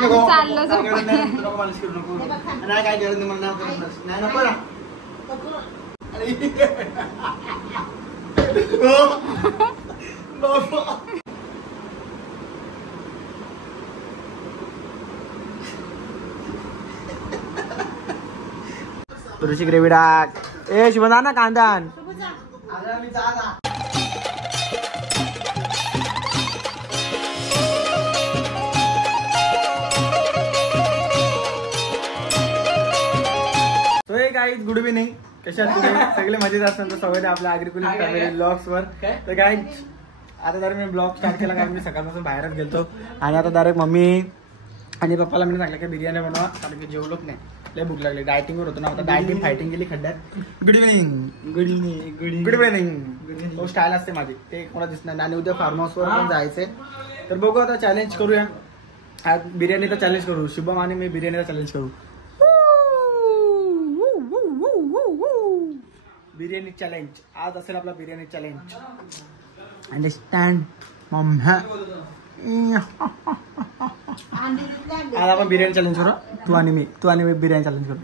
चाललो नाही काय गरज नाही मला नाही नको ना तुळशी ग्रेव्ही टाक. ए शिवना ना कांदा आण. Guys good evening. कशात तुम्ही सगळे मजेत असतात सवय आपल्या अग्रिकुलिस फॅमिली ब्लॉग्स वर. तर गाईज आता जर मी ब्लॉग स्टार्ट केला कारण मी सकाळपासून बाहेरच गेलतो आणि आता डायरेक्ट मम्मी आणि पप्पाला मी सांगितलं की बिर्याणी बनवा कारण की जेवलोच नाही. लय भूक लागली. डायटिंगवर होतो ना आता. डायटिंग फायटिंग गेली खड्ड्यात. Good evening. Good evening. Good evening. तो स्टाईल असते माझी ते कोणाला दिसणार नाही. आणि उद्या फार्म हाऊसवर पण जायचंय तर बघू आता चॅलेंज करूया. आज बिर्याणीचा चॅलेंज करू. शुभम आणि मी बिर्याणीचा चॅलेंज करू. बिर्याणी चॅलेंज आज असेल आपला बिर्याणी चॅलेंज. Understand mamma. आज आपण बिर्याणी चैलेंज करो. तू आणि मी बिर्याणी चैलेंज करो.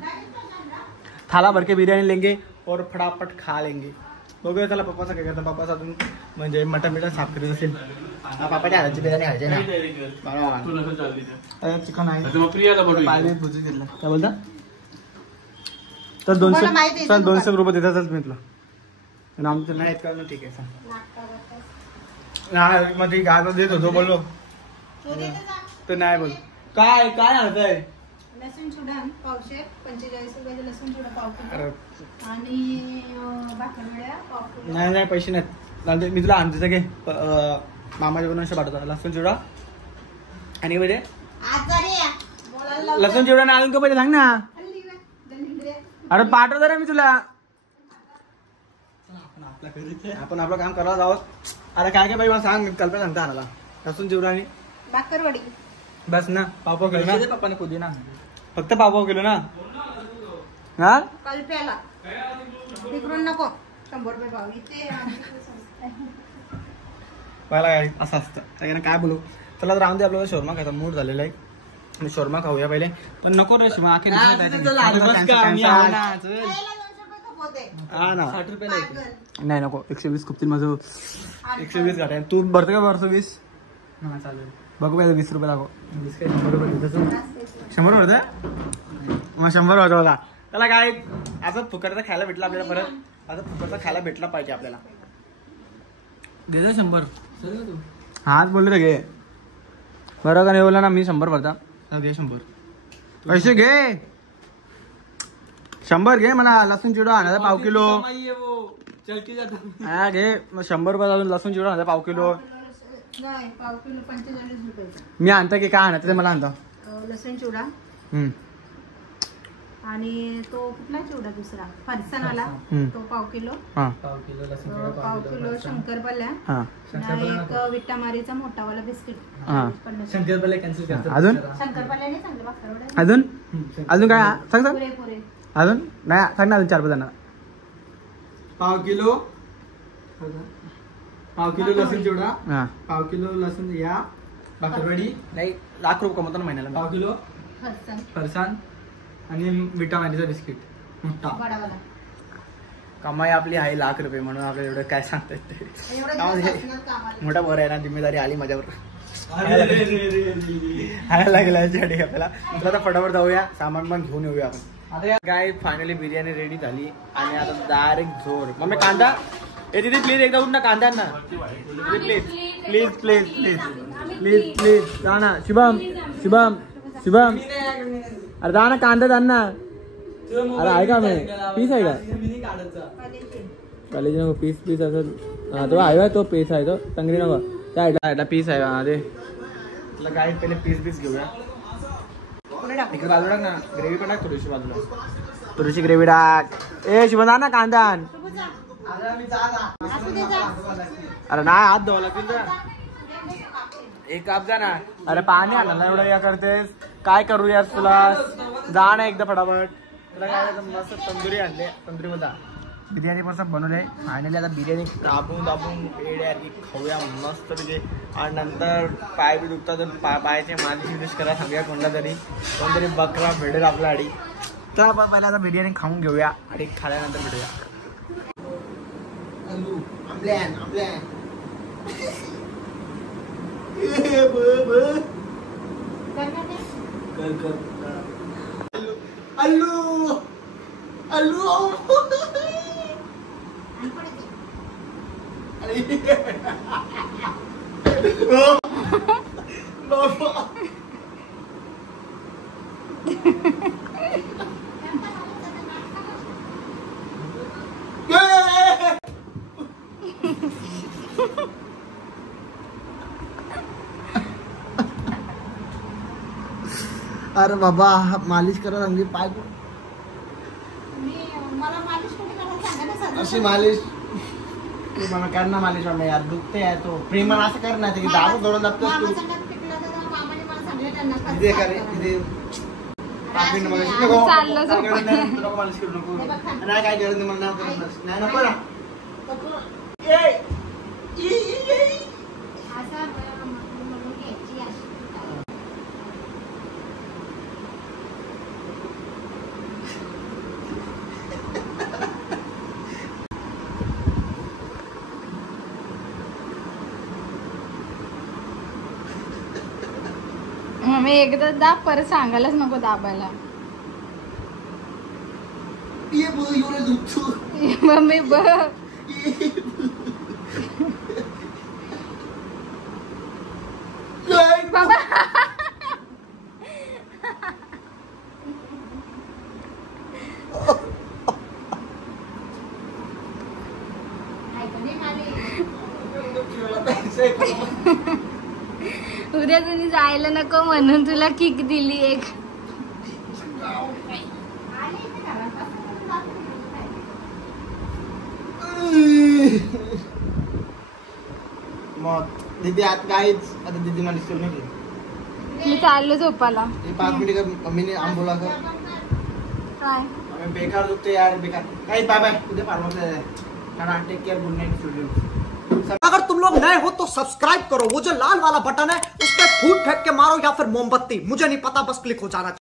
थाला भर के बिर्याणी लेंगे और फटाफट खा लेंगे. बघूया त्याला पप्पाचं काय करतं. पप्पाचं अजून म्हणजे मटन बिटन साफ करीत असेल. पप्पाच्या हाताची बिर्याणी खायची ना. चिकन आहे भुजी घेतलं काय बोलता. तर 200 रुपये देतातच मी तुला. आमचं नाही करणं ठीक आहे सांग. मध्ये गाग देत होतो बोललो तर नाही बोल. काय काय आणताय. लसूण चुडा पावशे 45 रुपयाचे लसूण चुडा पाव आणि भाकरवड्या पाव. नाही पैसे नाहीत. मी तुला आणते सगळे मामाच्या बनवून पाठवतो. लसूण चिवडा आणि मध्ये लसूण चिवडा नाही अजून का पाहिजे सांग ना. अरे पाठवतो रे मी तुला. आपण आपलं काम करायला जावं. आता काय काय बाई मला सांग. कल्पना सांगता आणायला लसूण चिवडा आणि भाकरवडी बस ना. पाव केलो ना पप्पाने खुदी ना. फक्त पाव केलो ना. हा कल्प्याला तिकडून नको 100 रुपये पाव इथे. पहिला काय असं असतं काय बोलू. चला तर राहून दे. आपल्याला शोरमा खायचा मूड झालेला आहे. शोरमा खाऊया पहिले पण नको रे शिवा. अखेर हा ना 60 रुपये नाही नको. 120 खूपतील माझं. 120 घाट. तू भरतो का 120. हा चालेल. बघू पाहिजे 20 रुपये दाखव. 100 रुपये देतो. 100 भरत मग 100 होता मला. त्याला काय असं फुकटचा खायला भेटला आपल्याला. परत असं फुकटचा खायला भेटला पाहिजे आपल्याला. देतो 100. हाच बोललो रे घे. बरं का नाही बोलला ना मी 100 भरता. घे 100 पैसे घे. 100 घे मला. लसूण चिवडा आणायचा पाव किलो. हा घे मग 100 रुपये अजून लसूण चिवडा आणायचा पाव किलो. पाव किलो 45 रुपये. मी आणता की काय आणायचं ते मला आणता. लसूण चिवडा आणि तो कुठला चिवडा दुसरा फरसाणवाला तो पाव किलो. पाव किलो शंकरपाल्या. एक विटामारीचा मोठावाला बिस्किट. शंकरपाल्या कॅन्सल करतो. अजून शंकरपाल्या नाही चांगलं भाकरवड्या. अजून काय सांग सांग. पुरे अजून नाही सांग ना. अजून 4-5 जण. पाव किलो लसूण चिवडा. पाव किलो लसूण या भाकरवडी. नाही लाख रुपये कमवतो ना महिन्याला. पाव किलो फरसाण आणि विटामिनचा बिस्किट मोठा. कमाई आपली आहे लाख रुपये म्हणून आपल्याला एवढं काय सांगता येते. मोठा बरं आहे ना. जिम्मेदारी आली माझ्यावर. हायला लागेल याच्यासाठी आपल्याला. आता फटाफट जाऊया. सामान पण घेऊन येऊया आपण. आता काय फायनली बिर्याणी रेडी झाली आणि आता डायरेक्ट झोर. मग मी कांदा हे तिथे प्लीज एकदा उठ ना. कांदा ना please please please please please please जा ना. शुभम शुभम शुभम अरे जा ना. कांदा जा ना. अरे आहे का मी पीस आहे का कॉलेज नको. पीस असं तो आहे तो पीस आहे तो तंगडी नको. त्या पीस आहे का ते. तुला काय पहिले पीस घेऊया. इकडे बाजूला टाक ना. ग्रेव्ही पण टाक थोडीशी बाजूला. थोडीशी ग्रेव्ही टाक. ए शिवना ना कांदा आण. अरे नाही हात धुवा लागतील ना. एक काप जा ना. अरे पाणी आणलं ना एवढं या करतेस. काय करू यार तुला. जा ना एकदा फटाफट. तुला काय मस्त तंदुरी आणले. तंदुरी मध्ये बिर्याणी पण सब बनवले. फायनली आता बिर्याणी दाबून पेड यार की खाऊया मस्त पैकी. आणि नंतर पाय बी दुखतात तर पायाचे मालिश करा सगळ्या कोणतरी बकरा भेटेल आपल्या आडी. तर आपण पहिला आता बिर्याणी खाऊन घेऊया आणि खाल्यानंतर भेटूया. अरे बाबा मालिश करा चांगली पाय मला मालिश कुठे करायला सांगा ना सर. अशी मालिश तू मला कर ना मालिश मम्मी यार दुखते आहे तो प्रेमान असं कर ना ते दारू जोडून दाबतोस तू मामाने मला सांगितलं त्यांना तिथे करे तिथे चाललं नको मालिश करू नको नाही काय गरज नाही मला नाही नको ना मी एकदा दाब परत सांगायलाच नको दाबायला. मम्मी बघ बाबा उद्या तुम्ही जायला नको म्हणून तुला किक दिली एक. मग दीदी आत काहीच आता दीदी मालिश करू नये. मी चाललो झोपाला. 5 मिनिट मम्मीने आंबोला कर काय बेकार दुखते यार बेकार. काही बाय बाय उद्या फार्मसीला जाय. Take care good night studio. अगर तुम लोग नए हो तो सब्सक्राइब करो. वो जो लाल वाला बटन है उस पर फूट फेंक के मारो या फिर मोमबत्ती, मुझे नहीं पता, बस क्लिक हो जाना चाहिए.